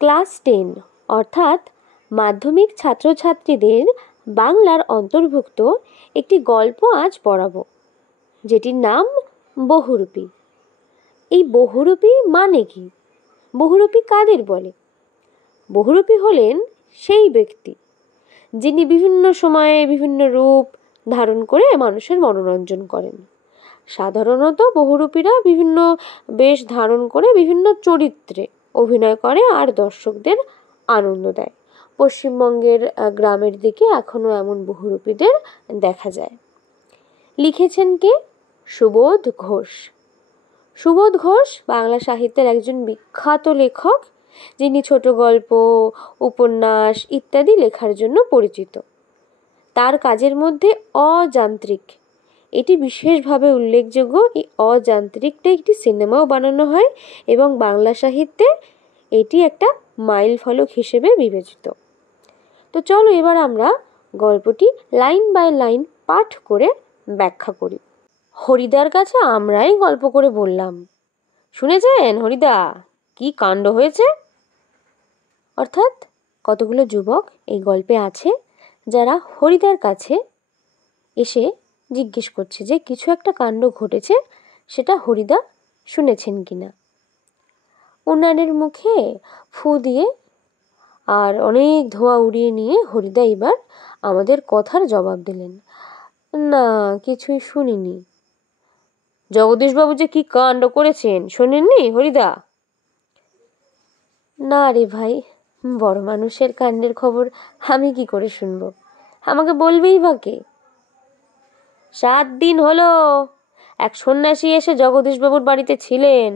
Class 10 অর্থাৎ মাধ্যমিক ছাত্রছাত্রীদের বাংলার অন্তর্ভুক্ত একটি গল্প আজ পড়াবো, যেটির নাম বহুরূপী। এই বহুরূপী মানে কি? বহুরূপী কাদের বলে? বহুরূপী হলেন সেই ব্যক্তি যিনি বিভিন্ন সময়ে বিভিন্ন রূপ ধারণ করে মানুষের মনোরঞ্জন করেন। সাধারণত বহুরূপীরা বিভিন্ন বেশ ধারণ করে বিভিন্ন চরিত্রে অভিনয় করে আর দর্শকদের আনন্দ দেয়। পশ্চিমবঙ্গের গ্রামের দিকে এখনো এমন বহুরূপীদের দেখা যায়। লিখেছেন কে? সুবোধ ঘোষ। সুবোধ ঘোষ বাংলা সাহিত্যের একজন বিখ্যাত লেখক, যিনি ছোট গল্প, উপন্যাস ইত্যাদি লেখার জন্য পরিচিত। তার কাজের মধ্যে অযান্ত্রিক এটি বিশেষভাবে উল্লেখযোগ্য। এই অযান্ত্রিকটা একটি সিনেমাও বানানো হয় এবং বাংলা সাহিত্যে এটি একটা মাইল ফলক হিসেবে বিবেচিত। তো চলো এবার আমরা গল্পটি লাইন বাই লাইন পাঠ করে ব্যাখ্যা করি। হরিদার কাছে আমরাই গল্প করে বললাম, শুনেছেন হরিদা কি কাণ্ড হয়েছে? অর্থাৎ কতগুলো যুবক এই গল্পে আছে যারা হরিদার কাছে এসে জিজ্ঞেস করছে যে কিছু একটা কাণ্ড ঘটেছে, সেটা হরিদা শুনেছেন কিনা। উনানের মুখে ফু দিয়ে আর অনেক ধোঁয়া উড়িয়ে নিয়ে হরিদা এবার আমাদের কথার জবাব দিলেন, না কিছুই শুনিনি। জগদীশবাবু যে কি কাণ্ড করেছেন শোনেননি হরিদা? না রে ভাই, বড় মানুষের কাণ্ডের খবর আমি কি করে শুনবো, আমাকে বলবেই বা কে? 7 দিন হলো এক সন্ন্যাসী এসে জগদীশবাবুর বাড়িতে ছিলেন।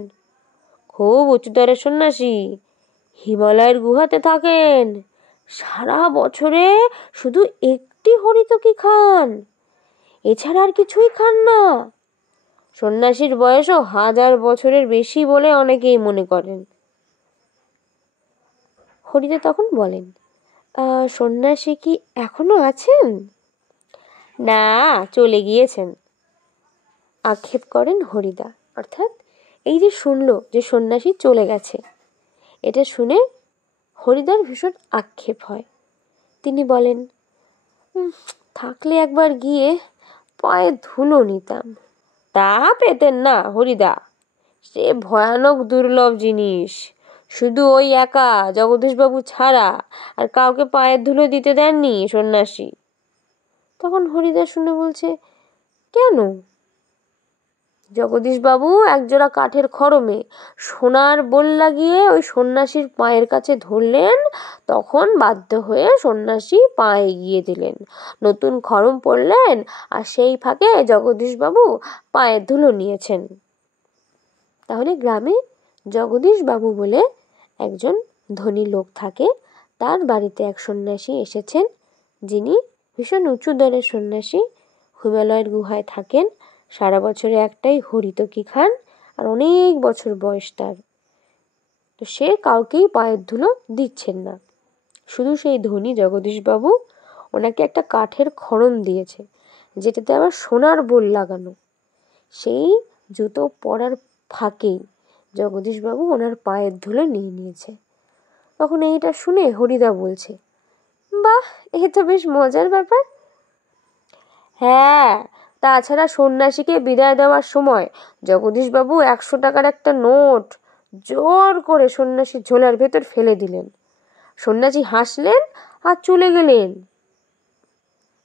খুব উঁচুদরের সন্ন্যাসী, হিমালয়ের গুহাতে থাকেন। সারা বছরে শুধু একটি হরিতকি খান, এছাড়া আর কিছুই খান না। সন্ন্যাসীর বয়সও 1000 বছরের বেশি বলে অনেকেই মনে করেন। হরিদা তখন বলেন, সন্ন্যাসী কি এখনো আছেন? না, চলে গিয়েছেন, আক্ষেপ করেন হরিদা। অর্থাৎ এই যে শুনলো যে সন্ন্যাসী চলে গেছে, এটা শুনে হরিদার ভীষণ আক্ষেপ হয়। তিনি বলেন, থাকলে একবার গিয়ে পায়ে ধুলো নিতাম। তা পেতেন না হরিদা, সে ভয়ানক দুর্লভ জিনিস। শুধু ওই একা জগদীশবাবু ছাড়া আর কাউকে পায়ের ধুলো দিতে দেননি সন্ন্যাসী। তখন হরিদা শুনে বলছে, কেন? জগদীশবাবু একজোড়া কাঠের খড়মে সোনার বোল লাগিয়ে ওই সন্ন্যাসীর পায়ের কাছে ধরলেন, তখন বাধ্য হয়ে সন্ন্যাসী পা এগিয়ে দিলেন, নতুন খড়ম পরলেন, আর সেই ফাঁকে জগদীশবাবু পায়ের ধুলো নিয়েছেন। তাহলে গ্রামে জগদীশবাবু বলে একজন ধনী লোক থাকে, তার বাড়িতে এক সন্ন্যাসী এসেছেন, যিনি ভীষণ উঁচু দরের সন্ন্যাসী, হিমালয়ের গুহায় থাকেন, সারা বছরে একটাই হরিতকি খান, আর অনেক বছর বয়স তার। তো সে কাউকেই পায়ের ধুলো দিচ্ছেন না। শুধু সেই ধনী জগদীশবাবু ওনাকে একটা কাঠের খড়ম দিয়েছে, যেটাতে আবার সোনার বোল লাগানো। সেই জুতো পরার ফাঁকেই জগদীশবাবু ওনার পায়ের ধুলো নিয়ে নিয়েছে। তখন এইটা শুনে হরিদা বলছে, বাহ, এ তো বেশ মজার ব্যাপার। হ্যাঁ, তাছাড়া সন্ন্যাসীকে বিদায় দেওয়ার সময় জগদীশবাবু 100 টাকার একটা নোট জোর করে সন্ন্যাসীর ঝোলার ভেতর ফেলে দিলেন। সন্ন্যাসী হাসলেন আর চলে গেলেন।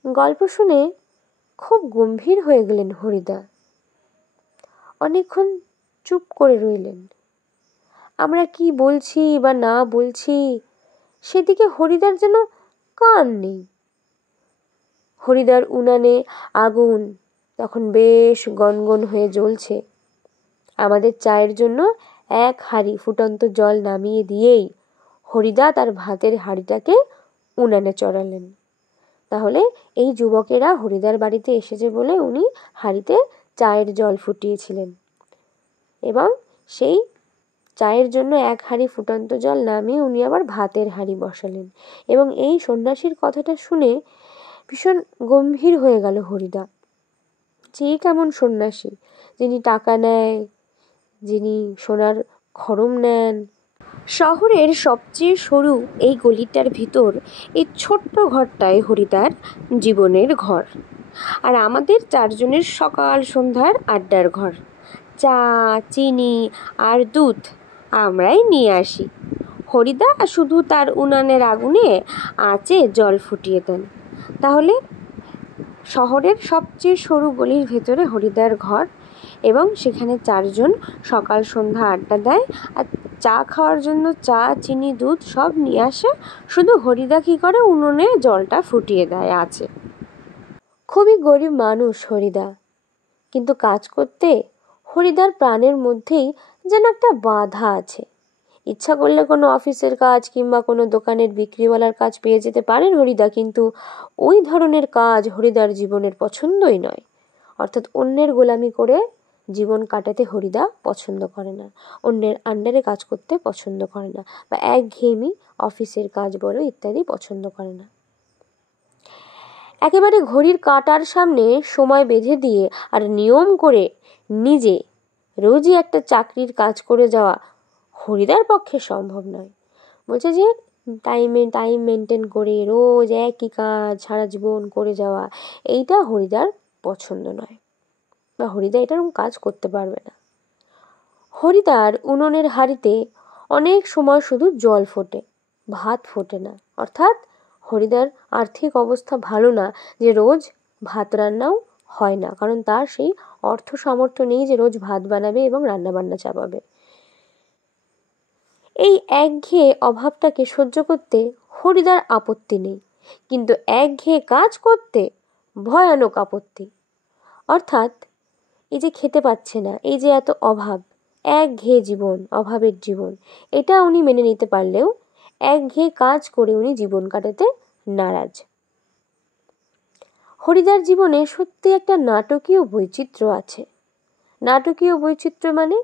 গল্প শুনে খুব গম্ভীর হয়ে গেলেন হরিদা। অনেকক্ষণ চুপ করে রইলেন। আমরা কি বলছি বা না বলছি সেদিকে হরিদার যেন কান নেই। হরিদার উনানে আগুন তখন বেশ গনগন হয়ে জ্বলছে। আমাদের চায়ের জন্য 1 হাঁড়ি ফুটন্ত জল নামিয়ে দিয়েই হরিদা তার ভাতের হাঁড়িটাকে উনানে চড়ালেন। তাহলে এই যুবকেরা হরিদার বাড়িতে এসেছে বলে উনি হাঁড়িতে চায়ের জল ফুটিয়েছিলেন, এবং সেই চায়ের জন্য 1 হাঁড়ি ফুটন্ত জল নামিয়ে উনি আবার ভাতের হাঁড়ি বসালেন। এবং এই সন্ন্যাসীর কথাটা শুনে ভীষণ গম্ভীর হয়ে গেল হরিদা। যে কেমন সন্ন্যাসী, যিনি টাকা নেয়, যিনি সোনার খড়ম নেন, শহরের সবচেয়ে সরু এই গলিটার ভিতর এই ছোট্ট ঘরটায় হরিদার জীবনের ঘর, আর আমাদের চারজনের সকাল সন্ধ্যার আড্ডার ঘর। চা, চিনি আর দুধ আমরাই নিয়ে আসি। হরিদা শুধু তার উনানের আগুনে আঁচে জল ফুটিয়ে দেন। তাহলে শহরের সবচেয়ে সরু গলির ভেতরে হরিদার ঘর, এবং সেখানে চারজন সকাল সন্ধ্যা আড্ডা দেয়, আর চা খাওয়ার জন্য চা, চিনি, দুধ সব নিয়ে আসে। শুধু হরিদা কী করে, উনুনে জলটা ফুটিয়ে দেয় আছে। খুবই গরিব মানুষ হরিদা, কিন্তু কাজ করতে হরিদার প্রাণের মধ্যেই যেন একটা বাধা আছে। ইচ্ছা করলে কোনো অফিসের কাজ কিংবা কোনো দোকানের বিক্রিওয়ালার কাজ পেয়ে যেতে পারেন হরিদা, কিন্তু ওই ধরনের কাজ হরিদার জীবনের পছন্দই নয়। অর্থাৎ অন্যের গোলামি করে জীবন কাটাতে হরিদা পছন্দ করে না, অন্যের আন্ডারে কাজ করতে পছন্দ করে না, বা একঘেয়েমি অফিসের কাজ বড় ইত্যাদি পছন্দ করে না। একেবারে ঘড়ির কাঁটার সামনে সময় বেঁধে দিয়ে আর নিয়ম করে নিজে রোজই একটা চাকরির কাজ করে যাওয়া হরিদার পক্ষে সম্ভব নয়। বলছে যে টাইম মেনটেন করে রোজ একই কাজ সারা জীবন করে যাওয়া, এইটা হরিদার পছন্দ নয়, বা হরিদা এটার কাজ করতে পারবে না। হরিদার উনুনের হাঁড়িতে অনেক সময় শুধু জল ফোটে, ভাত ফোটে না। অর্থাৎ হরিদার আর্থিক অবস্থা ভালো না যে রোজ ভাত রান্নাও হয় না, কারণ তার সেই অর্থ সামর্থ্য নেই যে রোজ ভাত বানাবে এবং রান্নাবান্না চাপাবে। এই একঘেয়ে অভাবটাকে সহ্য করতে হরিদার আপত্তি নেই, কিন্তু একঘেয়ে কাজ করতে ভয়ানক আপত্তি। অর্থাৎ এই যে খেতে পাচ্ছে না, এই যে এত অভাব, একঘেয়ে জীবন, অভাবের জীবন, এটা উনি মেনে নিতে পারলেও একঘেয়ে কাজ করে উনি জীবন কাটাতে নারাজ। হরিদার জীবনে সত্যি একটা নাটকীয় বৈচিত্র্য আছে। নাটকীয় বৈচিত্র্য মানে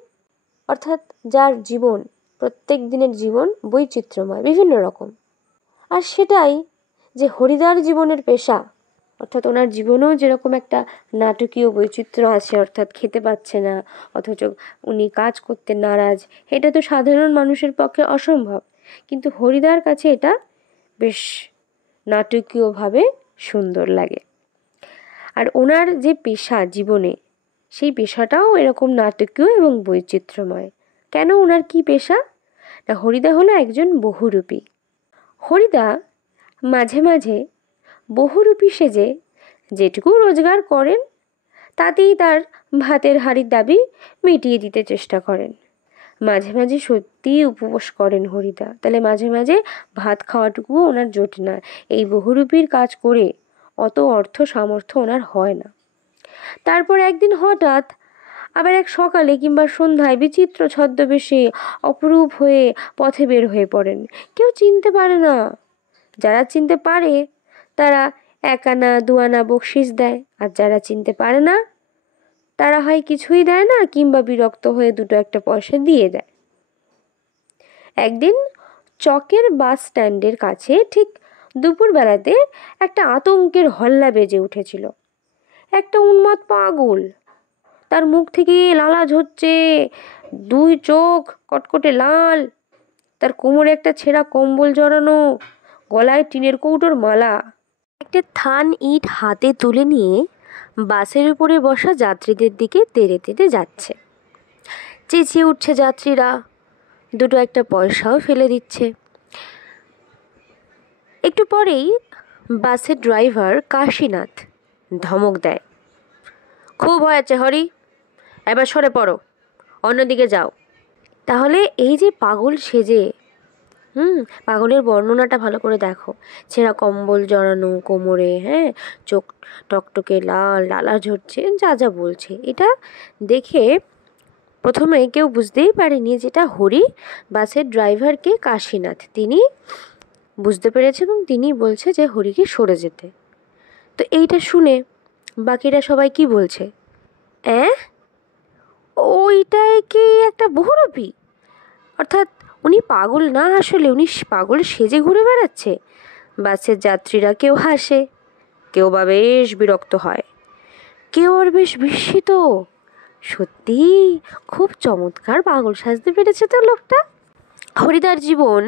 অর্থাৎ যার জীবন, প্রত্যেক দিনের জীবন বৈচিত্র্যময়, বিভিন্ন রকম। আর সেটাই যে হরিদার জীবনের পেশা, অর্থাৎ ওনার জীবনেও যেরকম একটা নাটকীয় বৈচিত্র্য আছে, অর্থাৎ খেতে পাচ্ছে না অথচ উনি কাজ করতে নারাজ, এটা তো সাধারণ মানুষের পক্ষে অসম্ভব, কিন্তু হরিদার কাছে এটা বেশ নাটকীয়ভাবে সুন্দর লাগে। আর ওনার যে পেশা জীবনে, সেই পেশাটাও এরকম নাটকীয় এবং বৈচিত্র্যময়। কেন, ওনার কি পেশা? না, হরিদা হলো একজন বহুরূপী। হরিদা মাঝে মাঝে বহুরূপী সেজে যেটুকু রোজগার করেন তাতেই তার ভাতের হাঁড়ির দাবি মিটিয়ে দিতে চেষ্টা করেন। মাঝে মাঝে সত্যিই উপবাস করেন হরিদা, তাহলে মাঝে মাঝে ভাত খাওয়াটুকুও ওনার জোটে না। এই বহুরূপীর কাজ করে অত অর্থ সামর্থ্য ওনার হয় না। তারপর একদিন হঠাৎ আবার এক সকালে কিংবা সন্ধ্যায় বিচিত্র ছদ্মবেশে অপরূপ হয়ে পথে বের হয়ে পড়েন। কেউ চিনতে পারে না, যারা চিনতে পারে তারা 1 আনা 2 আনা বকশিস দেয়, আর যারা চিনতে পারে না তারা হয় কিছুই দেয় না, কিংবা বিরক্ত হয়ে 2-1 পয়সা দিয়ে দেয়। একদিন চকের বাস স্ট্যান্ডের কাছে ঠিক দুপুরবেলাতে একটা আতঙ্কের হল্লা বেজে উঠেছিল। একটা উন্মাদ পাগল, তার মুখ থেকে লালা ঝরছে, 2 চোখ কটকটে লাল, তার কোমরে একটা ছেঁড়া কম্বল জড়ানো, গলায় টিনের কৌটোর মালা, একটা থান ইট হাতে তুলে নিয়ে বাসের উপরে বসা যাত্রীদের দিকে তেড়ে তেড়ে যাচ্ছে। চেঁচিয়ে উঠছে যাত্রীরা, 2-1 পয়সাও ফেলে দিচ্ছে। একটু পরেই বাসের ড্রাইভার কাশীনাথ ধমক দেয়, খুব হয়েছে হরি, এবার সরে পড়ো, অন্যদিকে যাও। তাহলে এই যে পাগল সেজে, পাগলের বর্ণনাটা ভালো করে দেখো, ছেঁড়া কম্বল জড়ানো কোমরে, চোখ টকটকে লাল, লালা ঝরছে, যা যা বলছে, এটা দেখে প্রথমে কেউ বুঝতেই পারেনি যেটা হরি বাসের ড্রাইভারকে কাশীনাথ, তিনি বুঝতে পেরেছে এবং তিনি বলছে যে হরিকে সরে যেতে। তো এইটা শুনে বাকিরা সবাই কি বলছে, ওইটাই কি একটা বহুরূপী? অর্থাৎ উনি পাগল না, আসলে উনি পাগল সেজে ঘুরে বেড়াচ্ছে। বাসের যাত্রীরা কেউ হাসে, কেউ বা বেশ বিরক্ত হয়, কেউ আর বেশ বিস্মিত, সত্যি খুব চমৎকার পাগল সাজতে পেরেছে তো লোকটা। হরিদার জীবন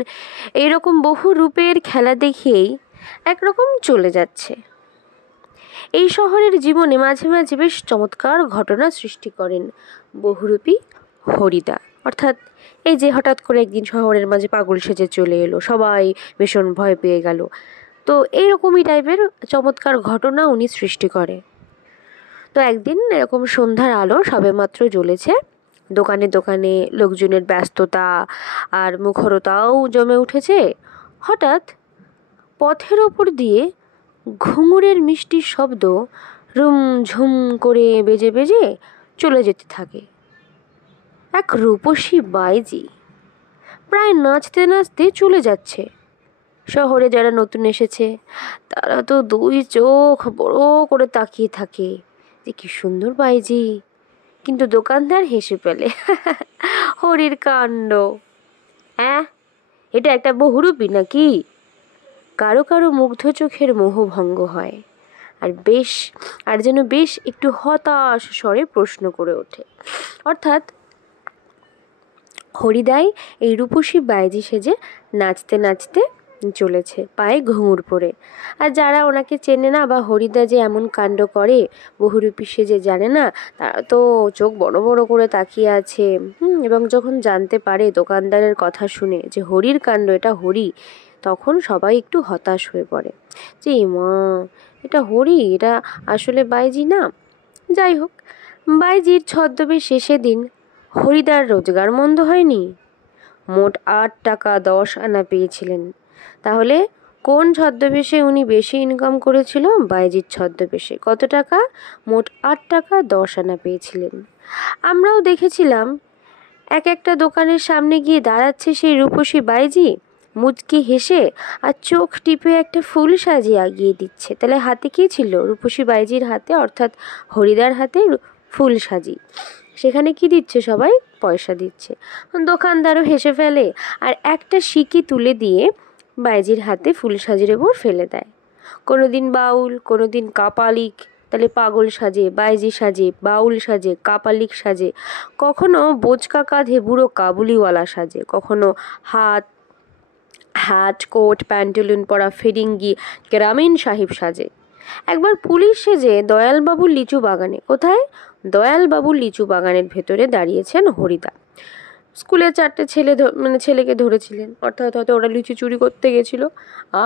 এইরকম বহু রূপের খেলা দেখেই একরকম চলে যাচ্ছে। এই শহরের জীবনে মাঝে মাঝে বেশ চমৎকার ঘটনা সৃষ্টি করেন বহুরূপী হরিদা। অর্থাৎ এই যে হঠাৎ করে একদিন শহরের মাঝে পাগল সেজে চলে এলো, সবাই ভীষণ ভয় পেয়ে গেল। তো এইরকমই টাইপের চমৎকার ঘটনা উনি সৃষ্টি করে। তো একদিন এরকম সন্ধ্যার আলো সবেমাত্র জ্বলেছে, দোকানে দোকানে লোকজনের ব্যস্ততা আর মুখরতাও জমে উঠেছে। হঠাৎ পথের ওপর দিয়ে ঘুঙুরের মিষ্টি শব্দ রুমঝুম করে বেজে বেজে চলে যেতে থাকে। এক রূপসী বাইজি প্রায় নাচতে নাচতে চলে যাচ্ছে। শহরে যারা নতুন এসেছে তারা তো দুই চোখ বড় করে তাকিয়ে থাকে যে কি সুন্দর বাইজি, কিন্তু দোকানদার হেসে ফেলে, হরির কাণ্ড, হ্যাঁ এটা একটা বহুরূপী নাকি? কারো কারো মুগ্ধ চোখের মোহভঙ্গ হয়, আর যেন বেশ একটু হতাশ স্বরে প্রশ্ন করে ওঠে। অর্থাৎ হরিদাই এই রূপসী বাইজি সেজে নাচতে নাচতে চলেছে, পায়ে ঘুঙুর পরে। আর যারা ওনাকে চেনে না বা হরিদা যে এমন কাণ্ড করে বহুরূপী সেজে জানে না, তারা তো চোখ বড় বড় করে তাকিয়ে আছে। এবং যখন জানতে পারে দোকানদারের কথা শুনে যে হরির কাণ্ড, এটা হরি, তখন সবাই একটু হতাশ হয়ে পড়ে যে মা, এটা হরি, এটা আসলে বাইজি না। যাই হোক, বাইজির ছদ্মবেশে সেদিন হরিদার রোজগার মন্দ হয়নি। মোট 8 টাকা 10 আনা পেয়েছিলেন। তাহলে কোন ছদ্মবেশে উনি বেশি ইনকাম করেছিল? বাইজির ছদ্মবেশে। কত টাকা? মোট 8 টাকা 10 আনা পেয়েছিলেন। আমরাও দেখেছিলাম একটা দোকানের সামনে গিয়ে দাঁড়াচ্ছে সেই রূপসী বাইজি, মুচকি হেসে আর চোখ টিপে একটা ফুল সাজিয়ে আগিয়ে দিচ্ছে। তাহলে হাতে কি ছিল? রূপসী বাইজির হাতে, অর্থাৎ হরিদার হাতে ফুল সাজি। সেখানে কি দিচ্ছে? সবাই পয়সা দিচ্ছে। দোকানদারও হেসে ফেলে আর একটা সিকি তুলে দিয়ে বাইজির হাতে ফুল সাজির ওপর ফেলে দেয়। কোনোদিন বাউল, কোনোদিন কাপালিক, তাহলে পাগল সাজে, বাইজি সাজে, বাউল সাজে, কাপালিক সাজে, কখনো বোচকা কাঁধে বুড়ো কাবুলিওয়ালা সাজে, কখনো হাট কোট প্যান্টুলুন পরা ফিরিঙ্গি গ্রামীণ সাহেব সাজে। একবার পুলিশ সেজে দয়ালবাবুর লিচু বাগানে, কোথায়? দয়ালবাবুর লিচু বাগানের ভেতরে দাঁড়িয়েছেন হরিদা। স্কুলে 4টে ছেলেকে ধরেছিলেন, অর্থাৎ হয়তো ওরা লিচু চুরি করতে গেছিল,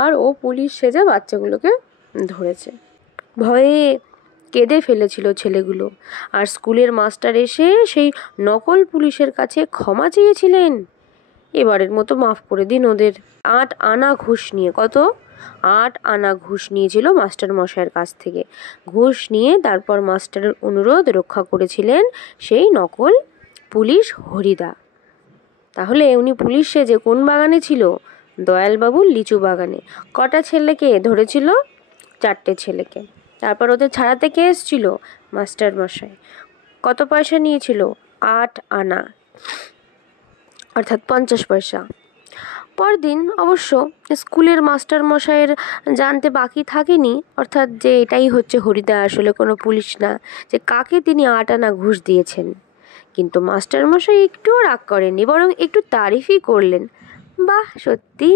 আর ও পুলিশ সেজে বাচ্চাগুলোকে ধরেছে। ভয়ে কেঁদে ফেলেছিল ছেলেগুলো, আর স্কুলের মাস্টার এসে সেই নকল পুলিশের কাছে ক্ষমা চেয়েছিলেন। এবারের মতো মাফ করে দিন ওদের। 8 আনা ঘুষ নিয়ে, কত? 8 আনা ঘুষ নিয়েছিল মাস্টার মশাইয়ের কাছ থেকে। ঘুষ নিয়ে তারপর মাস্টারের অনুরোধ রক্ষা করেছিলেন সেই নকল পুলিশ হরিদা। তাহলে উনি পুলিশ সেজে কোন বাগানে ছিল? দয়ালবাবুর লিচু বাগানে। কটা ছেলেকে ধরেছিল? 4টে ছেলেকে। তারপর ওদের ছাড়াতে কে এসেছিল? মাস্টার মশাই। কত পয়সা নিয়েছিল? 8 আনা, অর্থাৎ 50 পয়সা। পরদিন অবশ্য স্কুলের মাস্টার মশাইয়ের জানতে বাকি থাকেনি, অর্থাৎ যে এটাই হচ্ছে হরিদা আসলে কোনো পুলিশ না, যে কাকে তিনি 8 আনা ঘুষ দিয়েছেন। কিন্তু মাস্টার মশাই একটুও রাগ করেননি, বরং একটু তারিফই করলেন। বাহ, সত্যি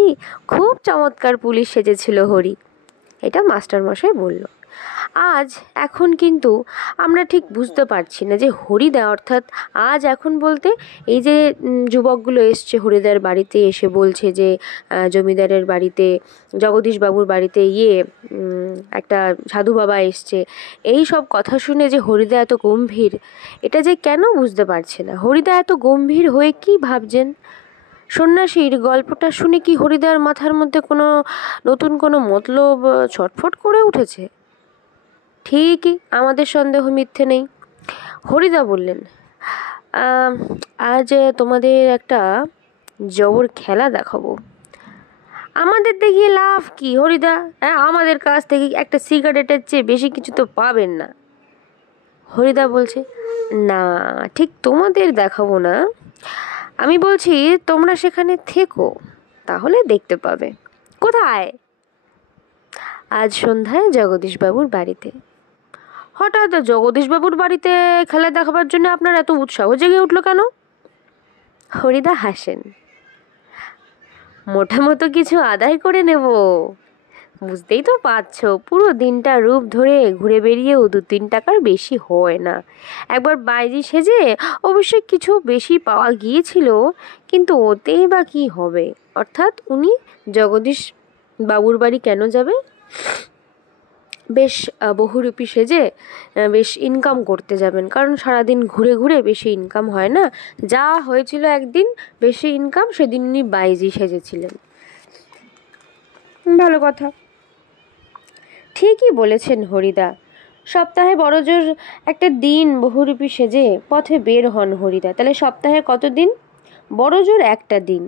খুব চমৎকার পুলিশ সেজেছিল হরি, এটা মাস্টার মশাই বলল। এখন কিন্তু আমরা ঠিক বুঝতে পারছি না যে হরিদা, অর্থাৎ এখন বলতে এই যে যুবকগুলো এসছে হরিদার বাড়িতে, এসে বলছে যে জমিদারের বাড়িতে, জগদীশবাবুর বাড়িতে একটা সাধু বাবা এসছে, এই সব কথা শুনে যে হরিদা এত গম্ভীর, এটা যে কেন বুঝতে পারছে না। হরিদা এত গম্ভীর হয়ে কি ভাবছেন? সন্ন্যাসীর গল্পটা শুনে কি হরিদার মাথার মধ্যে কোনো নতুন কোনো মতলব ছটফট করে উঠেছে? ঠিকই, আমাদের সন্দেহ মিথ্যে নেই। হরিদা বললেন, আজ তোমাদের একটা জবর খেলা দেখাবো। আমাদের দেখিয়ে লাভ কি হরিদা? আমাদের কাছ থেকে একটা সিগারেটের চেয়ে বেশি কিছু তো পাবেন না। হরিদা বলছে, না, ঠিক তোমাদের দেখাবো না, আমি বলছি তোমরা সেখানে থেকো, তাহলে দেখতে পাবে। কোথায়? আজ সন্ধ্যায় জগদীশবাবুর বাড়িতে। হঠাৎ জগদীশবাবুর বাড়িতে খেলা দেখাবার জন্য আপনার এত উৎসাহ জেগে উঠলো কেন? হরিদা হাসেন। মোটামতো কিছু আদায় করে নেব। বুঝতেই তো পারছো, পুরো দিনটা রূপ ধরে ঘুরে বেরিয়েও 2-3 টাকার বেশি হয় না। একবার বাইরে সেজে অবশ্যই কিছু বেশি পাওয়া গিয়েছিল, কিন্তু ওতেই বা কি হবে। অর্থাৎ উনি জগদীশ বাবুর বাড়ি কেন যাবে? বেশ বহুরূপী সেজে বেশ ইনকাম করতে যাবেন, কারণ সারাদিন ঘুরে ঘুরে বেশি ইনকাম হয় না। যা হয়েছিল একদিন বেশি ইনকাম, সেদিন উনি বাইজি সেজেছিলেন। ভালো কথা, ঠিকই বলেছেন হরিদা। সপ্তাহে বড়জোর একটা দিন বহুরূপী সেজে পথে বের হন হরিদা। তাহলে সপ্তাহে কত দিন? বড়জোর একটা দিন।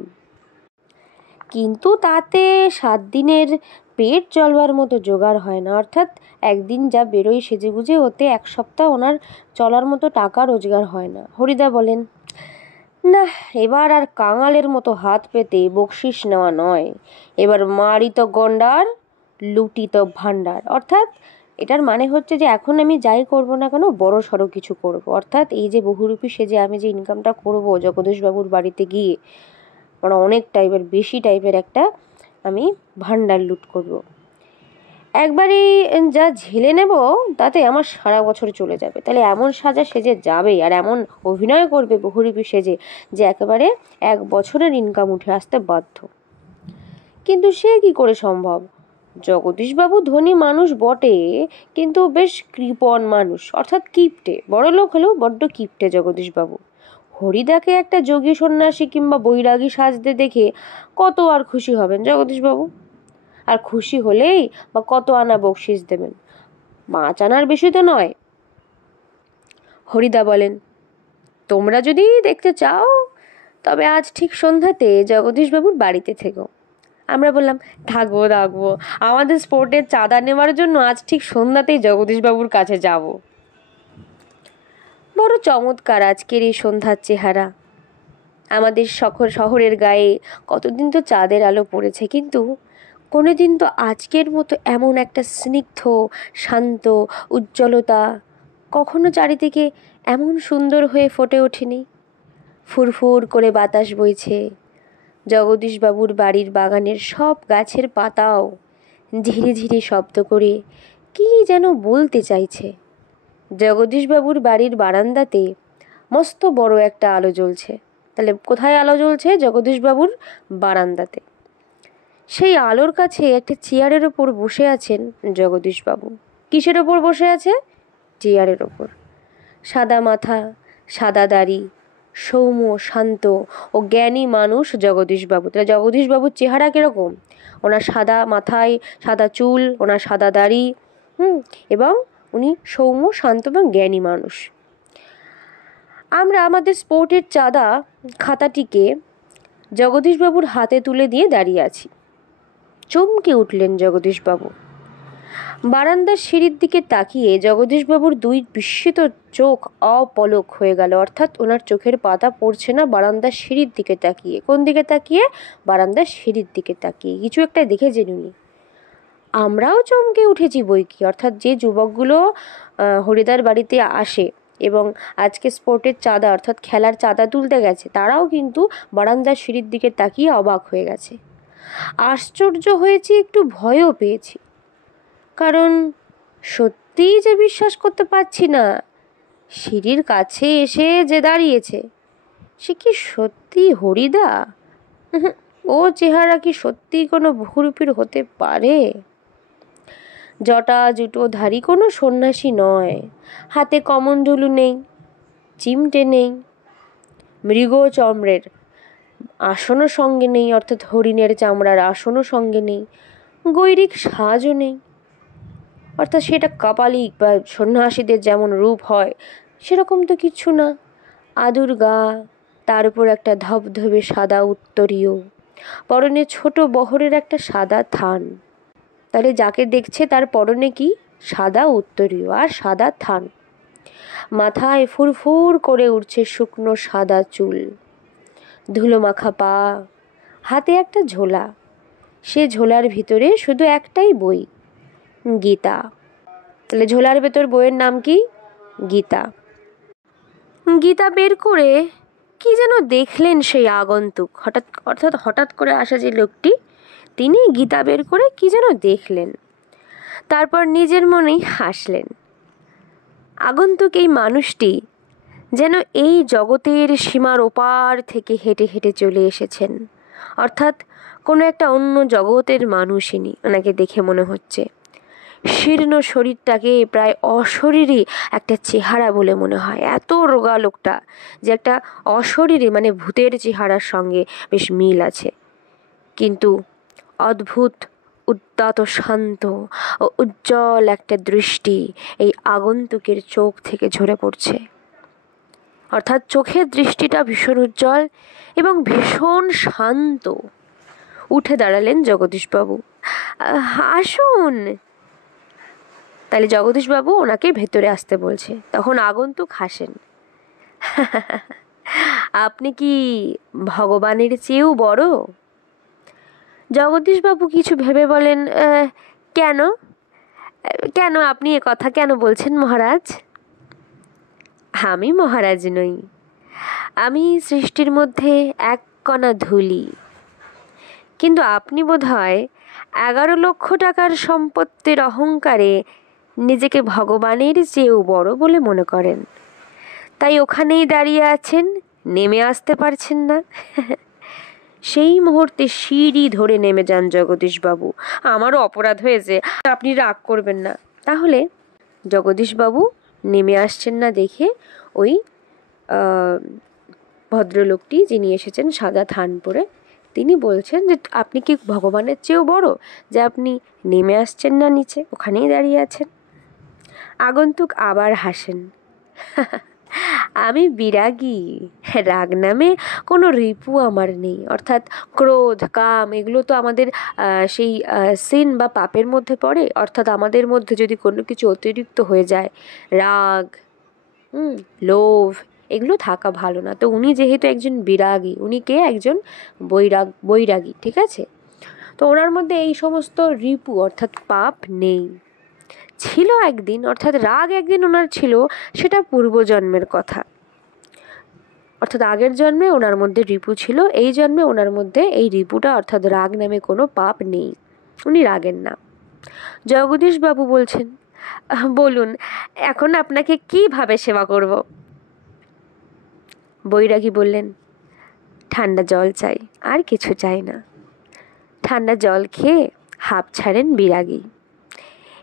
কিন্তু তাতে 7 দিনের পেট চলবার মতো জোগাড় হয় না। অর্থাৎ একদিন যা বেরোয় সেজেগুজে, ওতে 1 সপ্তাহ ওনার চলার মতো টাকা রোজগার হয় না। হরিদা বলেন, না, এবার আর কাঙালের মতো হাত পেতে বকশিস নেওয়া নয়, এবার মারিত গন্ডার লুটিত ভাণ্ডার। অর্থাৎ এটার মানে হচ্ছে যে এখন আমি যাই করব না কেন, বড় সড়ো কিছু করব। অর্থাৎ এই যে বহুরূপী সেজে আমি যে ইনকামটা করব জগদীশবাবুর বাড়িতে গিয়ে, মানে অনেক টাইপের, বেশি টাইপের একটা আমি ভাণ্ডার লুট করব। একবারই যা ঝেলে নেব তাতে আমার সারা বছর চলে যাবে। তাহলে এমন সাজা সেজে যাবে আর এমন অভিনয় করবে বহুরূপী সেজে যে একেবারে 1 বছরের ইনকাম উঠে আসতে বাধ্য। কিন্তু সে কি করে সম্ভব? জগদীশবাবু ধনী মানুষ বটে, কিন্তু বেশ কৃপণ মানুষ, অর্থাৎ কিপটে। বড়লোক হলেও বড্ড কিপটে জগদীশবাবু। হরিদাকে একটা যোগী সন্ন্যাসী কিংবা বৈরাগী সাজতে দেখে কত আর খুশি হবেন জগদীশবাবু? আর খুশি হলেই বা কত আনা বকশিস দেবেন? 5 আনার বেশি তো নয়। হরিদা বলেন, তোমরা যদি দেখতে চাও তবে আজ ঠিক সন্ধ্যাতে জগদীশবাবুর বাড়িতে থেকো। আমরা বললাম, থাকবো থাকবো, আমাদের স্পোর্টের চাঁদা নেওয়ার জন্য আজ ঠিক সন্ধ্যাতেই জগদীশবাবুর কাছে যাব। বড় চমৎকার আজকের এই সন্ধ্যার চেহারা। আমাদের শহরের গায়ে কতদিন তো চাঁদের আলো পড়েছে, কিন্তু কোনোদিন তো আজকের মতো এমন একটা স্নিগ্ধ শান্ত উজ্জ্বলতা কখনো চারিদিকে এমন সুন্দর হয়ে ফুটে ওঠেনি। ফুরফুর করে বাতাস বইছে। জগদীশবাবুর বাড়ির বাগানের সব গাছের পাতাও ধীরে ধীরে শব্দ করে কি যেন বলতে চাইছে। জগদীশবাবুর বাড়ির বারান্দাতে মস্ত বড় একটা আলো জ্বলছে। তাহলে কোথায় আলো জ্বলছে? জগদীশবাবুর বারান্দাতে। সেই আলোর কাছে একটা চেয়ারের ওপর বসে আছেন জগদীশবাবু। কিসের ওপর বসে আছে? চেয়ারের ওপর। সাদা মাথা, সাদা দাড়ি, সৌম্য শান্ত ও জ্ঞানী মানুষ জগদীশবাবু। তাহলে জগদীশবাবুর চেহারা কিরকম? ওনার সাদা মাথায় সাদা চুল, ওনার সাদা দাড়ি, এবং উনি সৌম্য শান্ত এবং জ্ঞানী মানুষ। আমরা আমাদের স্পোর্টের চাঁদা খাতাটিকে জগদীশবাবুর হাতে তুলে দিয়ে দাঁড়িয়ে আছি। চমকে উঠলেন জগদীশবাবু। বারান্দার সিঁড়ির দিকে তাকিয়ে জগদীশবাবুর 2 বিস্মিত চোখ অপলক হয়ে গেল। অর্থাৎ ওনার চোখের পাতা পড়ছে না বারান্দার সিঁড়ির দিকে তাকিয়ে। কোন দিকে তাকিয়ে? বারান্দার সিঁড়ির দিকে তাকিয়ে। কিছু একটা দেখেছেন উনি। আমরাও চমকে উঠেছি বইকি। অর্থাৎ যে যুবকগুলো হরিদার বাড়িতে আসে এবং আজকে স্পোর্টের চাঁদা অর্থাৎ খেলার চাঁদা তুলতে গেছে, তারাও কিন্তু বারান্দার সিঁড়ির দিকে তাকিয়ে অবাক হয়ে গেছে। আশ্চর্য হয়েছি, একটু ভয়ও পেয়েছি। কারণ সত্যিই যে বিশ্বাস করতে পারছি না, সিঁড়ির কাছে এসে যে দাঁড়িয়েছে সে কি সত্যি হরিদা? ও চেহারা কি সত্যি কোনো বহুরূপীর হতে পারে? জটা জুটোধারী কোনো সন্ন্যাসী নয়। হাতে কমণ্ডলু নেই, চিমটে নেই, মৃগ চমড়ের আসনও সঙ্গে নেই, অর্থাৎ হরিণের চামড়ার আসনও সঙ্গে নেই, গৈরিক সাজও নেই। অর্থাৎ সেটা কাপালিক বা সন্ন্যাসীদের যেমন রূপ হয় সেরকম তো কিছু না। আদুর গা, তার উপর একটা ধবধবে সাদা উত্তরীয়, পরনে ছোট বহরের একটা সাদা থান। তাহলে যাকে দেখছে তার পরনে কি? সাদা উত্তরীয় আর সাদা থান। মাথায় ফুরফুর করে উঠছে শুকনো সাদা চুল, ধুলো মাখা পা, হাতে একটা ঝোলা। সে ঝোলার ভিতরে শুধু একটাই বই, গীতা। তাহলে ঝোলার ভেতর বইয়ের নাম কি? গীতা। গীতা বের করে কি যেন দেখলেন সেই আগন্তুক, হঠাৎ করে আসা যে লোকটি, তিনি গীতা বের করে কি যেন দেখলেন, তারপর নিজের মনেই হাসলেন। আগন্তুক এই মানুষটি যেন এই জগতের সীমার ওপার থেকে হেঁটে হেঁটে চলে এসেছেন, অর্থাৎ কোনো একটা অন্য জগতের মানুষইনি ওনাকে দেখে মনে হচ্ছে। শীর্ণ শরীরটাকে প্রায় অশরীরী একটা চেহারা বলে মনে হয়, এত রোগা লোকটা যে একটা অশরীরী মানে ভূতের চেহারার সঙ্গে বেশ মিল আছে। কিন্তু অদ্ভুত উদ্যত শান্ত ও উজ্জ্বল একটা দৃষ্টি এই আগন্তুকের চোখ থেকে ঝরে পড়ছে, অর্থাৎ চোখের দৃষ্টিটা ভীষণ উজ্জ্বল এবং ভীষণ শান্ত। উঠে দাঁড়ালেন জগদীশবাবু। আসুন। তাহলে জগদীশবাবু ওনাকে ভেতরে আসতে বলছে। তখন আগন্তুক হাসেন। আপনি কি ভগবানের চেয়েও বড়? জগদীশবাবু কিছু ভেবে বলেন, কেন কেন আপনি এ কথা কেন বলছেন মহারাজ? আমি মহারাজ নই, আমি সৃষ্টির মধ্যে এক কণা ধুলি। কিন্তু আপনি বোধহয় 11 লক্ষ টাকার সম্পত্তির অহংকারে নিজেকে ভগবানের চেয়েও বড় বলে মনে করেন, তাই ওখানেই দাঁড়িয়ে আছেন, নেমে আসতে পারছেন না। সেই মুহূর্তে সিঁড়ি ধরে নেমে যান জগদীশবাবু। আমারও অপরাধ হয়েছে, আপনি রাগ করবেন না। তাহলে জগদীশবাবু নেমে আসছেন না দেখে ওই ভদ্রলোকটি যিনি এসেছেন সাদা থান পরে, তিনি বলছেন যে আপনি কি ভগবানের চেয়েও বড় যে আপনি নেমে আসছেন না নিচে, ওখানেই দাঁড়িয়ে আছেন? আগন্তুক আবার হাসেন। আমি বিরাগী, রাগ নামে কোনো রিপু আমার নেই, অর্থাৎ ক্রোধ কাম এগুলো তো আমাদের সেই সিন বা পাপের মধ্যে পড়ে। অর্থাৎ আমাদের মধ্যে যদি কোনো কিছু অতিরিক্ত হয়ে যায়, রাগ লোভ এগুলো থাকা ভালো না। তো উনি যেহেতু একজন বিরাগী, উনি কে একজন বৈরাগী, ঠিক আছে? তো ওনার মধ্যে এই সমস্ত রিপু অর্থাৎ পাপ নেই। ছিল একদিন, অর্থাৎ রাগ একদিন ওনার ছিল, সেটা পূর্বজন্মের কথা, অর্থাৎ আগের জন্মে ওনার মধ্যে রিপু ছিল, এই জন্মে ওনার মধ্যে এই রিপুটা অর্থাৎ রাগ নামে কোনো পাপ নেই, উনি রাগেন না। জগদীশবাবু বলছেন, বলুন এখন আপনাকে কিভাবে সেবা করব? বৈরাগী বললেন, ঠান্ডা জল চাই, আর কিছু চাই না। ঠান্ডা জল খেয়ে হাঁপ ছাড়েন বিরাগী।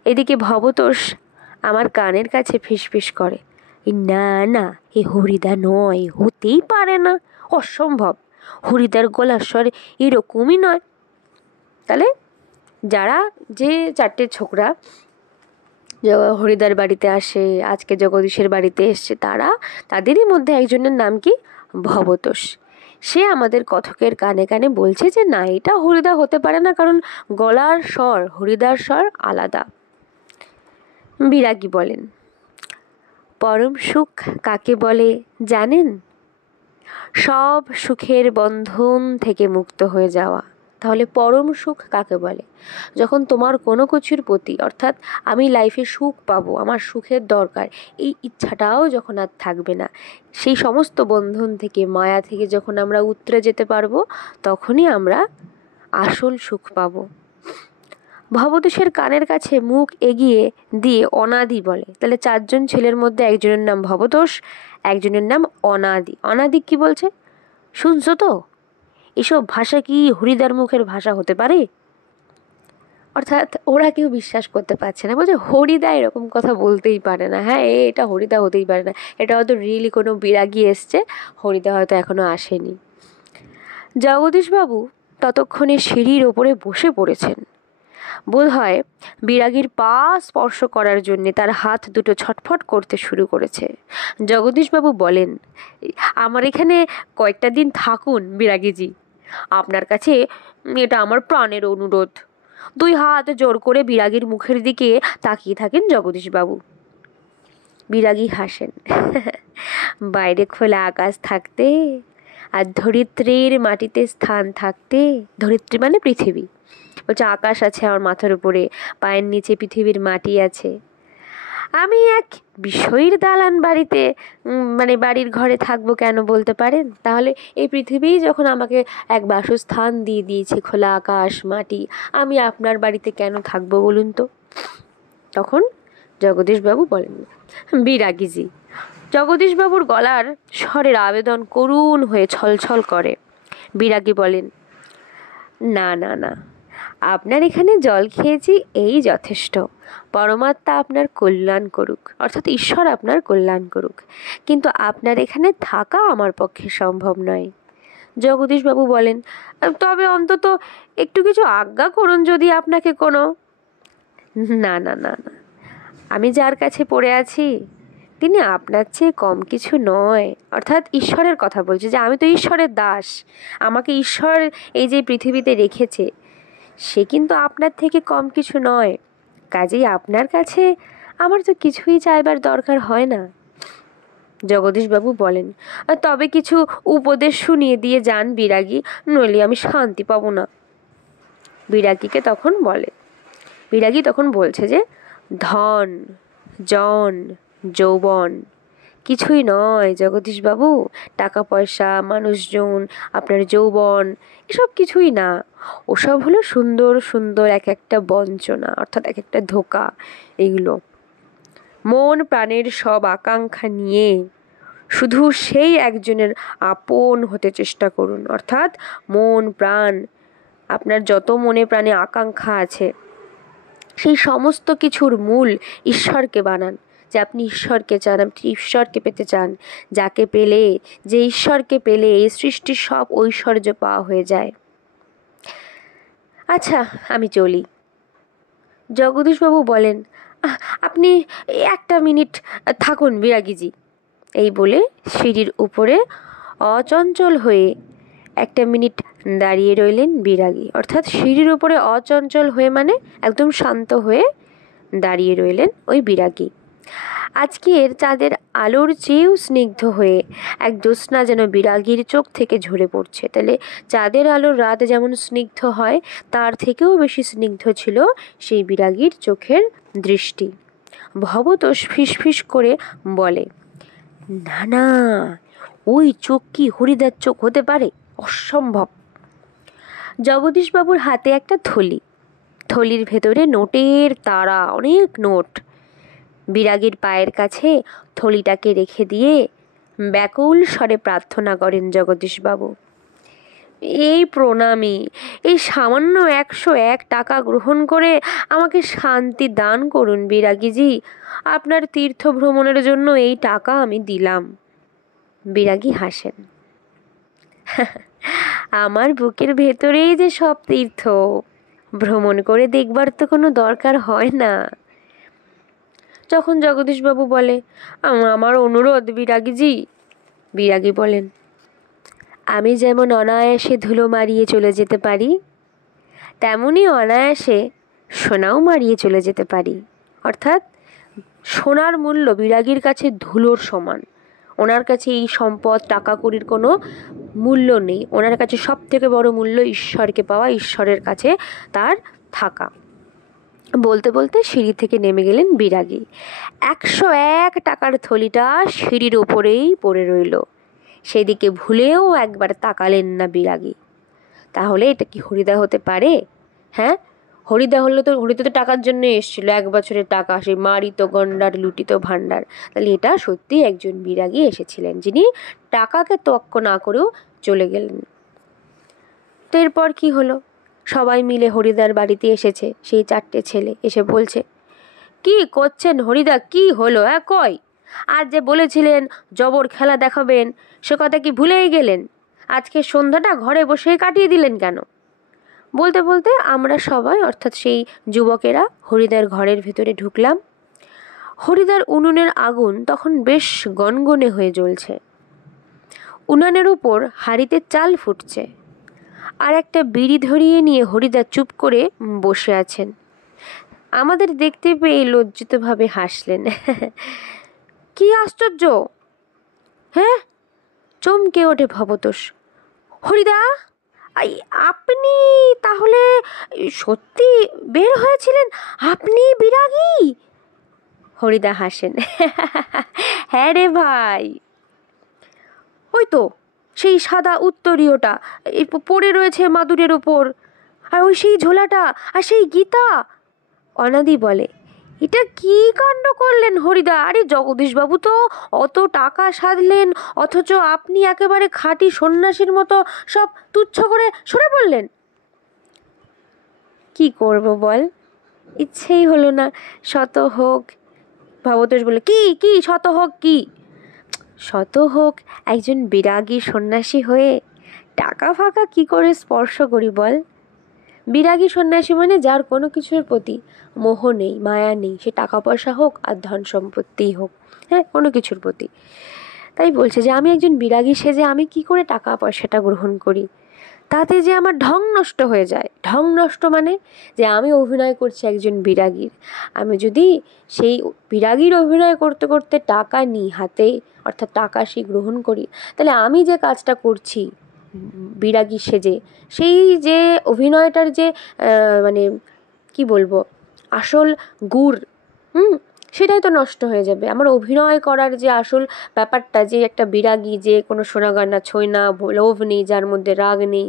এদিকে ভবতোষ আমার কানের কাছে ফিসফিস করে, না না, এ হরিদা নয়, হতেই পারে না, অসম্ভব, হরিদার গলার স্বর এরকমই নয়। তাহলে যারা যে 4টে ছোকরা হরিদার বাড়িতে আসে, আজকে জগদীশের বাড়িতে এসছে, তাদেরই মধ্যে একজনের নাম কি? ভবতোষ। সে আমাদের কথকের কানে কানে বলছে যে না, এটা হরিদা হতে পারে না, কারণ গলার স্বর, হরিদার স্বর আলাদা। বিরাগী বলেন, পরম সুখ কাকে বলে জানেন? সব সুখের বন্ধন থেকে মুক্ত হয়ে যাওয়া। তাহলে পরম সুখ কাকে বলে? যখন তোমার কোনো কিছুর প্রতি, অর্থাৎ আমি লাইফে সুখ পাবো, আমার সুখের দরকার, এই ইচ্ছাটাও যখন আর থাকবে না, সেই সমস্ত বন্ধন থেকে, মায়া থেকে যখন আমরা উতরে যেতে পারবো, তখনই আমরা আসল সুখ পাবো। ভবতোষের কানের কাছে মুখ এগিয়ে দিয়ে অনাদি বলে। তাহলে 4জন ছেলের মধ্যে একজনের নাম ভবতোষ, একজনের নাম অনাদি। অনাদি কি বলছে শুনছো তো? এসব ভাষা কি হরিদার মুখের ভাষা হতে পারে? অর্থাৎ ওরা কেউ বিশ্বাস করতে পারছে না, বলছে হরিদা এরকম কথা বলতেই পারে না। হ্যাঁ, এটা হরিদা হতেই পারে না, এটা হয়তো রিয়েলি কোনো বিরাগী এসছে, হরিদা হয়তো এখনো আসেনি। জগদীশবাবু ততক্ষণে সিঁড়ির ওপরে বসে পড়েছেন। বোধ হয় বিরাগীর পা স্পর্শ করার জন্যে তার হাত দুটো ছটফট করতে শুরু করেছে। জগদীশবাবু বলেন, আমার এখানে কয়েকটা দিন থাকুন বিরাগীজি, আপনার কাছে এটা আমার প্রাণের অনুরোধ। 2 হাত জোর করে বিরাগীর মুখের দিকে তাকিয়ে থাকেন জগদীশবাবু। বিরাগী হাসেন। বাইরে খোলা আকাশ থাকতে আর ধরিত্রীর মাটিতে স্থান থাকতে, ধরিত্রী মানে পৃথিবী, বলছে আকাশ আছে আমার মাথার উপরে, পায়ের নিচে পৃথিবীর মাটি আছে, আমি এক বিষয়ীর দালান বাড়িতে মানে বাড়ির ঘরে থাকবো কেন বলতে পারেন? তাহলে এই পৃথিবী যখন আমাকে এক বাসস্থান দিয়ে দিয়েছে, খোলা আকাশ মাটি, আমি আপনার বাড়িতে কেন থাকবো বলুন তো? তখন জগদীশবাবু বলেন, বিরাগীজি। জগদীশবাবুর গলার স্বরের আবেদন করুণ হয়ে ছলছল করে। বিরাগী বলেন, না না না, আপনার এখানে জল খেয়েছি এই যথেষ্ট। পরমাত্মা আপনার কল্যাণ করুক, অর্থাৎ ঈশ্বর আপনার কল্যাণ করুক, কিন্তু আপনার এখানে থাকা আমার পক্ষে সম্ভব নয়। জগদীশবাবু বলেন, তবে অন্তত একটু কিছু আজ্ঞা করুন যদি আপনাকে কোনো। না না না না, আমি যার কাছে পড়ে আছি তিনি আপনার চেয়ে কম কিছু নয়। অর্থাৎ ঈশ্বরের কথা বলছে, যে আমি তো ঈশ্বরের দাস, আমাকে ঈশ্বর এই যে পৃথিবীতে রেখেছে, সে কিন্তু আপনার থেকে কম কিছু নয়। কাজেই আপনার কাছে আমার তো কিছুই চাইবার দরকার হয় না। জগদীশবাবু বলেন, তবে কিছু উপদেশ শুনিয়ে দিয়ে যান বিরাগী, নইলে আমি শান্তি পাবো না। বিরাগী তখন বলছে যে ধন, জন, যৌবন কিছুই নয় জগদীশবাবু। টাকা পয়সা, মানুষজন, আপনার যৌবন, এসব কিছুই না। ওসব হলো সুন্দর সুন্দর এক একটা বঞ্চনা, অর্থাৎ এক একটা ধোঁকা। এগুলো মন প্রাণের সব আকাঙ্ক্ষা নিয়ে শুধু সেই একজনের আপন হতে চেষ্টা করুন। অর্থাৎ মন প্রাণ, আপনার যত মনে প্রাণে আকাঙ্ক্ষা আছে, সেই সমস্ত কিছুর মূল ঈশ্বরকে বানান। যে আপনি ঈশ্বরকে চান, আপনি ঈশ্বরকে পেতে চান, যাকে পেলে, যে ঈশ্বরকে পেলে এই সৃষ্টির সব ঐশ্বর্য পাওয়া হয়ে যায়। আচ্ছা, আমি চলি। জগদীশবাবু বলেন, আপনি একটা মিনিট থাকুন বিরাগীজি। এই বলে সিঁড়ির উপরে অচঞ্চল হয়ে একটা মিনিট দাঁড়িয়ে রইলেন বিরাগী। অর্থাৎ সিঁড়ির উপরে অচঞ্চল হয়ে মানে একদম শান্ত হয়ে দাঁড়িয়ে রইলেন ওই বিরাগী। আজকের চাঁদের আলোর চেয়েও স্নিগ্ধ হয়ে এক জ্যোৎস্না যেন বিরাগীর চোখ থেকে ঝরে পড়ছে। তাহলে চাঁদের আলোর রাত যেমন স্নিগ্ধ হয়, তার থেকেও বেশি স্নিগ্ধ ছিল সেই বিরাগীর চোখের দৃষ্টি। ভবতোষ ফিসফিস করে বলে, না না, ওই চোখ কি হরিদার চোখ হতে পারে? অসম্ভব। জগদীশবাবুর হাতে একটা থলি, থলির ভেতরে নোটের তারা, অনেক নোট। বিরাগীর পায়ের কাছে থলিটাকে রেখে দিয়ে ব্যাকুল স্বরে প্রার্থনা করেন জগদীশবাবু, এই প্রণামী, এই সামান্য 101 টাকা গ্রহণ করে আমাকে শান্তি দান করুন বিরাগীজি। আপনার তীর্থ ভ্রমণের জন্য এই টাকা আমি দিলাম। বিরাগী হাসেন, আমার বুকের ভেতরেই যে সব তীর্থ, ভ্রমণ করে দেখবার তো কোনো দরকার হয় না। যখন জগদীশবাবু বলে, আমার অনুরোধ বিরাগীজি। বিরাগী বলেন, আমি যেমন অনায়াসে ধুলো মারিয়ে চলে যেতে পারি, তেমনি অনায়াসে সোনাও মারিয়ে চলে যেতে পারি। অর্থাৎ সোনার মূল্য বিরাগীর কাছে ধুলোর সমান। ওনার কাছে এই সম্পদ, টাকা কড়ির কোনো মূল্য নেই। ওনার কাছে সব থেকে বড় মূল্য ঈশ্বরকে পাওয়া, ঈশ্বরের কাছে তার থাকা। বলতে বলতে সিঁড়ি থেকে নেমে গেলেন বিরাগী। 101 টাকার থলিটা সিঁড়ির ওপরেই পড়ে রইল। সেদিকে ভুলেও একবার তাকালেন না বিরাগী। তাহলে এটা কি হরিদা হতে পারে? হ্যাঁ, হরিদা তো টাকার জন্য এসেছিল, 1 বছরের টাকা, সেই মারিত গন্ডার লুটিত ভাণ্ডার। তাহলে এটা সত্যি একজন বিরাগী এসেছিলেন, যিনি টাকাকে তোয়াক্কা না করেও চলে গেলেন। তো এরপর কি হলো? সবাই মিলে হরিদার বাড়িতে এসেছে। সেই 4টে ছেলে এসে বলছে, কি করছেন হরিদা, কি হলো? কই আজ যে বলেছিলেন জবর খেলা দেখাবেন, সে কথা কি ভুলেই গেলেন? আজকে সন্ধ্যাটা ঘরে বসে কাটিয়ে দিলেন কেন? বলতে বলতে আমরা সবাই, অর্থাৎ সেই যুবকেরা, হরিদার ঘরের ভেতরে ঢুকলাম। হরিদার উনুনের আগুন তখন বেশ গনগনে হয়ে জ্বলছে। উনানের উপর হাঁড়িতে চাল ফুটছে, আর একটা বিড়ি ধরিয়ে নিয়ে হরিদা চুপ করে বসে আছেন। আমাদের দেখতে পেয়ে লজ্জিতভাবে হাসলেন। কি আশ্চর্য! হ্যাঁ, চমকে ওঠে ভবতোষ। হরিদা, আপনি তাহলে সত্যি বের হয়েছিলেন? আপনি বিরাগী? হরিদা হাসেন। হ্যাঁ রে ভাই, ওই তো সেই সাদা উত্তরীয়টা পড়ে রয়েছে মাদুরের ওপর, আর ওই সেই ঝোলাটা, আর সেই গীতা। অনাদি বলে, এটা কি কাণ্ড করলেন হরিদা? আরে জগদীশবাবু তো অত টাকা সাধলেন, অথচ আপনি একেবারে খাঁটি সন্ন্যাসীর মতো সব তুচ্ছ করে সরে পড়লেন। কি করব বল, ইচ্ছেই হলো না। শত হোক, ভবতোষ বলে, কি কি শত হোক, কি শত হোক একজন বিরাগী সন্ন্যাসী হয়ে টাকা ফাঁকা কি করে স্পর্শ করি বল? বিরাগী সন্ন্যাসী মানে যার কোনো কিছুর প্রতি মোহ নেই, মায়া নেই, সে টাকা পয়সা হোক আর ধন সম্পত্তিই হোক, হ্যাঁ, কোনো কিছুর প্রতি। তাই বলছে যে আমি একজন বিরাগী সেজে আমি কি করে টাকা পয়সাটা গ্রহণ করি, তাতে যে আমার ঢং নষ্ট হয়ে যায়। ঢং নষ্ট মানে যে আমি অভিনয় করছি একজন বিরাগীর, আমি যদি সেই বিরাগীর অভিনয় করতে করতে টাকা নিই হাতে, অর্থাৎ টাকা সেই গ্রহণ করি, তাহলে আমি যে কাজটা করছি বিরাগী সেজে, সেই যে অভিনয়টার যে মানে কি বলবো, আসল গুড়, সেটাই তো নষ্ট হয়ে যাবে। আমার অভিনয় করার যে আসল ব্যাপারটা, যে একটা বিরাগী, যে কোনো সোনাগয়না ছোঁয় না, লোভ নেই, যার মধ্যে রাগ নেই,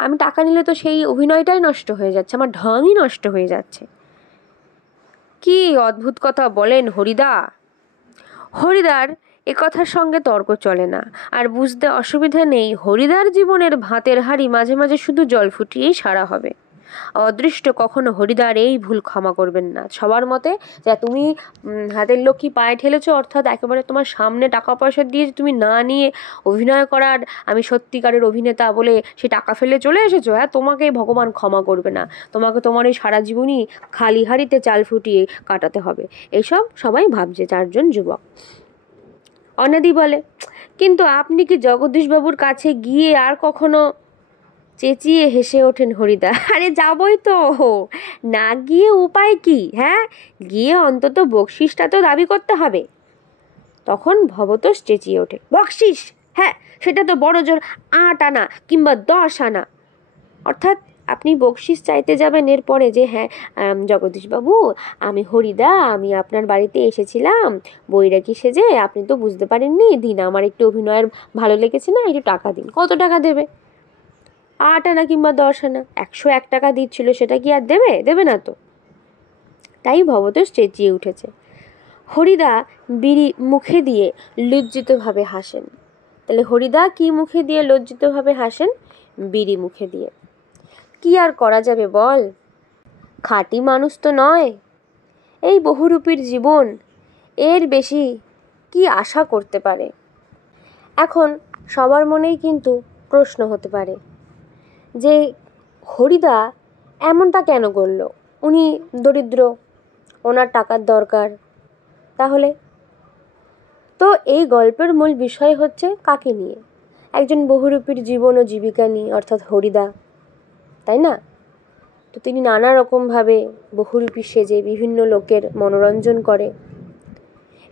আমি টাকা নিলে তো সেই অভিনয়টাই নষ্ট হয়ে যাচ্ছে, আমার ঢংই নষ্ট হয়ে যাচ্ছে। কি অদ্ভুত কথা বলেন হরিদা। হরিদার এ কথার সঙ্গে তর্ক চলে না, আর বুঝতে অসুবিধা নেই হরিদার জীবনের ভাতের হাঁড়ি মাঝে মাঝে শুধু জল ফুটিয়েই সারা হবে। অদৃষ্ট কখনো হরিদার এই ভুল ক্ষমা করবেন না। সবার মতে যে তুমি হাতের লক্ষ্মী পায়ে ঠেলেছো, অর্থাৎ একেবারে তোমার সামনে টাকা পয়সা দিয়ে তুমি না নিয়ে অভিনয় করার, আমি সত্যিকারের অভিনেতা বলে সে টাকা ফেলে চলে এসেছো, হ্যাঁ, তোমাকে ভগবান ক্ষমা করবে না। তোমাকে তোমার এই সারা জীবনই খালি হাঁড়িতে চাল ফুটিয়ে কাটাতে হবে। এইসব সবাই ভাবছে চারজন যুবক। অনাদি বলে, কিন্তু আপনি কি জগদীশবাবুর কাছে গিয়ে আর কখনো? চেঁচিয়ে হেসে ওঠেন হরিদা, আরে যাবই তো, না গিয়ে উপায় কি? হ্যাঁ, গিয়ে অন্তত বকশিসটা তো দাবি করতে হবে। তখন ভবতোষ চেঁচিয়ে ওঠে, বকশিস? হ্যাঁ, সেটা তো বড় জোর 8 আনা কিংবা 10 আনা। অর্থাৎ আপনি বকশিস চাইতে যাবেন এরপরে যে, হ্যাঁ জগদীশবাবু, আমি হরিদা, আমি আপনার বাড়িতে এসেছিলাম বৈরাগী সেজে, আপনি তো বুঝতে পারেননি, দিন আমার একটু অভিনয়ের ভালো লেগেছে না, একটু টাকা দিন। কত টাকা দেবে? 8 আনা কিংবা 10 আনা। 101 টাকা দিচ্ছিল, সেটা কি আর দেবে? দেবে না তো। তাই ভবতোষ চেঁচিয়ে উঠেছে। হরিদা বিড়ি মুখে দিয়ে লজ্জিতভাবে হাসেন। তাহলে হরিদা কি মুখে দিয়ে লজ্জিতভাবে হাসেন? বিড়ি মুখে দিয়ে। কি আর করা যাবে বল, খাঁটি মানুষ তো নয়। এই বহুরূপীর জীবন, এর বেশি কি আশা করতে পারে? এখন সবার মনেই কিন্তু প্রশ্ন হতে পারে যে হরিদা এমনটা কেন করল? উনি দরিদ্র, ওনার টাকার দরকার, তাহলে তো এই গল্পের মূল বিষয় হচ্ছে কাকে নিয়ে? একজন বহুরূপীর জীবন ও জীবিকা নিয়ে, অর্থাৎ হরিদা, তাই না? তো তিনি নানা রকমভাবে বহুরূপী সেজে বিভিন্ন লোকের মনোরঞ্জন করে,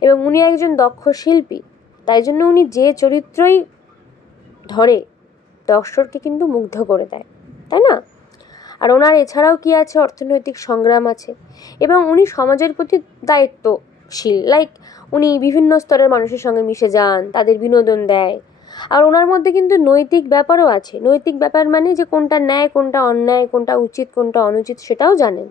এবং উনি একজন দক্ষ শিল্পী, তাই জন্য উনি যে চরিত্রই ধরে দর্শককে কিন্তু মুগ্ধ করে দেয়, তাই না? আর ওনার এছাড়াও কি আছে, অর্থনৈতিক সংগ্রাম আছে, এবং উনি সমাজের প্রতি দায়িত্বশীল, লাইক উনি বিভিন্ন স্তরের মানুষের সঙ্গে মিশে যান, তাদের বিনোদন দেয়। আর ওনার মধ্যে কিন্তু নৈতিক ব্যাপারও আছে। নৈতিক ব্যাপার মানে যে কোনটা ন্যায়, কোনটা অন্যায়, কোনটা উচিত, কোনটা অনুচিত, সেটাও জানেন।